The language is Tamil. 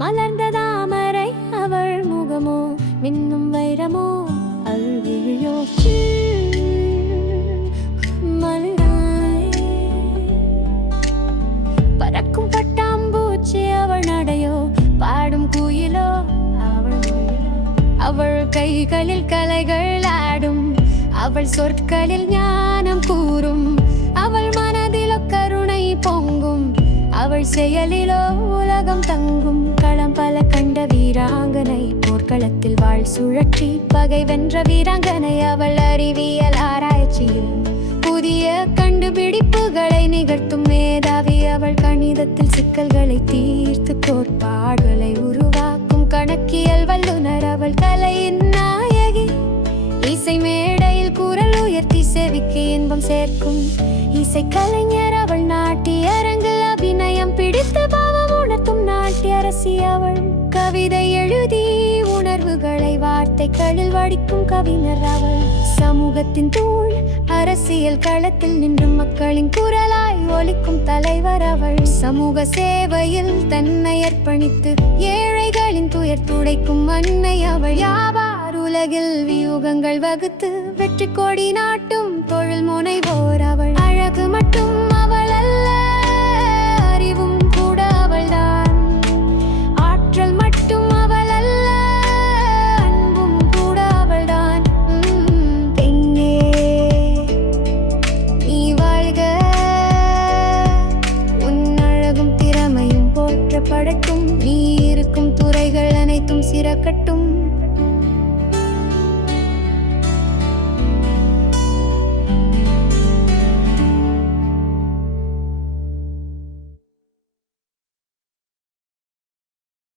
மலர்ந்த தாமரை அவள் முகமோ? மின்னும் வைரமோ? அல்விழியோ? மலராய். பறக்கும் பட்டாம்பூச்சி அவள் நடையோ? பாடும் குயிலோ? அவள் அவள் கைகளில் கலைகள் ஆடும். அவள் சொற்களில் ஞானம் கூறும். அவள் மனதிலோ கருணை பொங்கும். அவள் செயலிலோ உலகம் தங்கும். அவள் சுழற்சி பகை வென்ற வீராங்கனை அவள் அறிவியல் ஆராய்ச்சியில் புதிய கண்டுபிடிப்புகளை நிகழ்த்தும் மேதாவி அவள் கணிதத்தில் சிக்கல்களை தீர்த்து கோட்பாடுகளை உருவாக்கும் கணக்கியல் வல்லுனர் அவள் கலையின் நாயகி. இசை மேடையில் குரல் உயர்த்தி செவிக்கு இன்பம் சேர்க்கும் இசை கலைஞர் அவள் நாட்டிய அரங்கில் அபிநயம் பிடித்து பாவம் உணர்த்தும் நாட்டிய அரசி அவள். கவிதை எழுதி உணர்வுகளை வார்த்தைகளில் வடிக்கும் கவிஞர் அவள். சமூகத்தின் தூள் அரசியல் களத்தில் நின்று மக்களின் குரலாய் ஒலிக்கும் தலைவர் அவள். சமூக சேவையில் தன்னை அர்ப்பணித்து ஏழைகளின் துயர் துடைக்கும் அன்னை அவள். யாவார் உலகில் வியூகங்கள் வகுத்து வெற்றி கொடி நாட்டும் தொழில் சிறக்கட்டும்